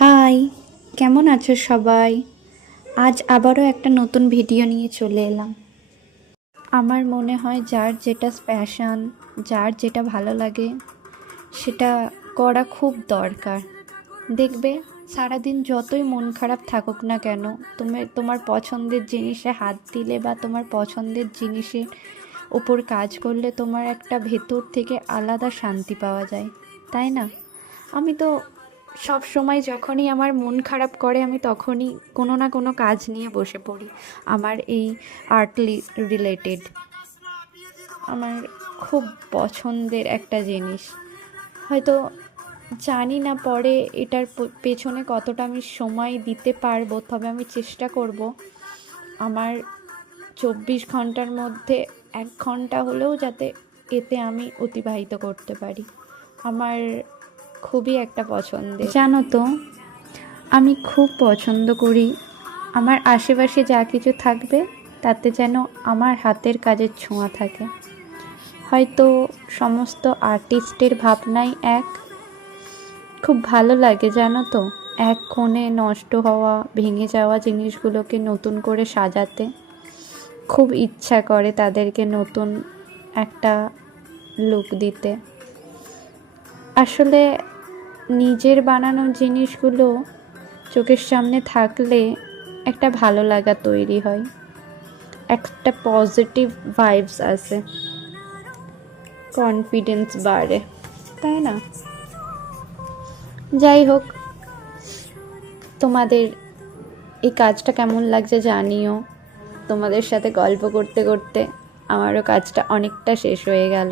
High, কেমন আছো সবাই? আজ আবারও একটা নতুন ভিডিও নিয়ে চলে এলাম। আমার মনে হয় যার যেটা প্যাশন, যার যেটা ভালো লাগে সেটা করা খুব দরকার। দেখবে সারাদিন যতই মন খারাপ থাকুক না কেন, তুমি তোমার পছন্দের জিনিসে হাত দিলে বা তোমার পছন্দের জিনিসের ওপর কাজ করলে তোমার একটা ভেতর থেকে আলাদা শান্তি পাওয়া যায়, তাই না? আমি তো সব সময় যখনই আমার মন খারাপ করে আমি তখনই কোনো না কোনো কাজ নিয়ে বসে পড়ি। আমার এই আর্ট রিলেটেড আমার খুব পছন্দের একটা জিনিস। হয়তো জানি না পরে এটার পেছনে কতটা আমি সময় দিতে পারবো, তবে আমি চেষ্টা করব আমার 24 ঘন্টার মধ্যে 1 ঘন্টা হলেও যাতে এতে আমি অতিবাহিত করতে পারি। আমার খুবই একটা পছন্দের, জানো তো, আমি খুব পছন্দ করি আমার আশেপাশে যা কিছু থাকবে তাতে যেন আমার হাতের কাজের ছোঁয়া থাকে। হয়তো সমস্ত আর্টিস্টের ভাবনাই এক। খুব ভালো লাগে জানো তো, এক কোণে নষ্ট হওয়া ভেঙে যাওয়া জিনিসগুলোকে নতুন করে সাজাতে। খুব ইচ্ছা করে তাদেরকে নতুন একটা লুক দিতে। আসলে নিজের বানানো জিনিসগুলো চোখের সামনে থাকলে একটা ভালো লাগা তৈরি হয়, একটা পজিটিভ ভাইবস আসে, কনফিডেন্স বাড়ে, তাই না? যাই হোক, তোমাদের এই কাজটা কেমন লাগছে জানিও। তোমাদের সাথে গল্প করতে করতে আমারও কাজটা অনেকটা শেষ হয়ে গেল।